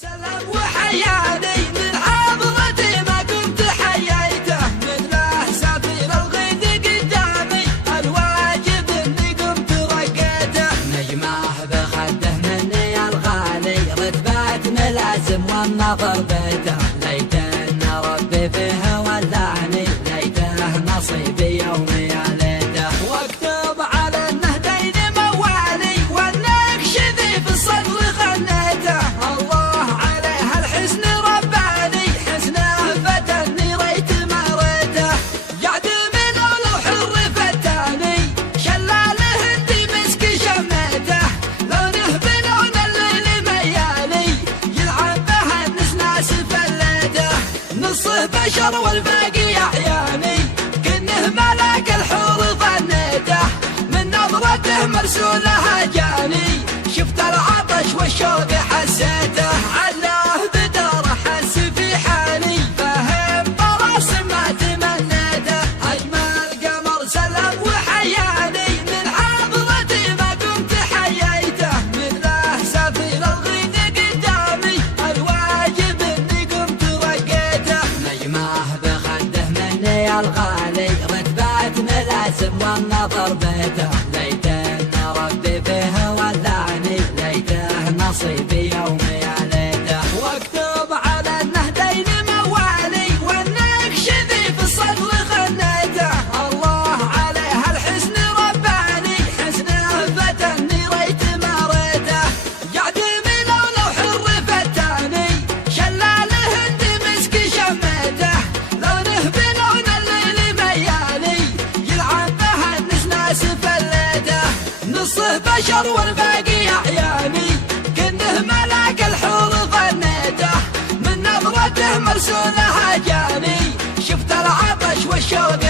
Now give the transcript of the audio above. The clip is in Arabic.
سلام وحياني من حضرتي ما كنت حييته، من له سفير الغيث قدامي الواجب اني قمت رقيته. نجمه بخده مني الغالي رتبات ملازم والنظر بيته، ليت ان ربي فيه ولعني ليته نصيبي يومي يا ليته. واكتب على النهدين موالي والنقش ذي في الصدر خنيته، الله عليها الحسن رباني حسنه فتني ريت ما ريته. يعدم لوح الرفتاني شلاله هندي مسك شميته، لونه بلون الليل ميالي يلعب بها النسناس فليته. نصه بشر والباقي احياني كنه ملاك الحور ظنيته، من نظرته مرسولها جاني شفت العطش والشوق حسيته. علاه بدار حس في حالي فهم براس ما تمنيته، اجمل قمر سلام وحياني من حضرتي ما كنت حييته، من له سفير الغيث قدامي الواجب اني قمت رقيته. نجمه بخده مني الغالي رتبات ملازم والنظر بيته، ليت ان ربي فيه ولعني ليته نصيبي يومي يا ليته. واكتب على النهدين موالي والنقش ذي في الصدر خنيته، الله عليها الحسن رباني حسنه فتني ريت ما ريته. يعدم لوح الرفتاني شلاله هندي مسك شميته، لونه بلون الليل ميالي يلعب بها النسناس فليته. نصه بشر والباقي احياني كنه ملاك الحور ظنيته، من نظرته مرسولها جاني شفت العطش والشوق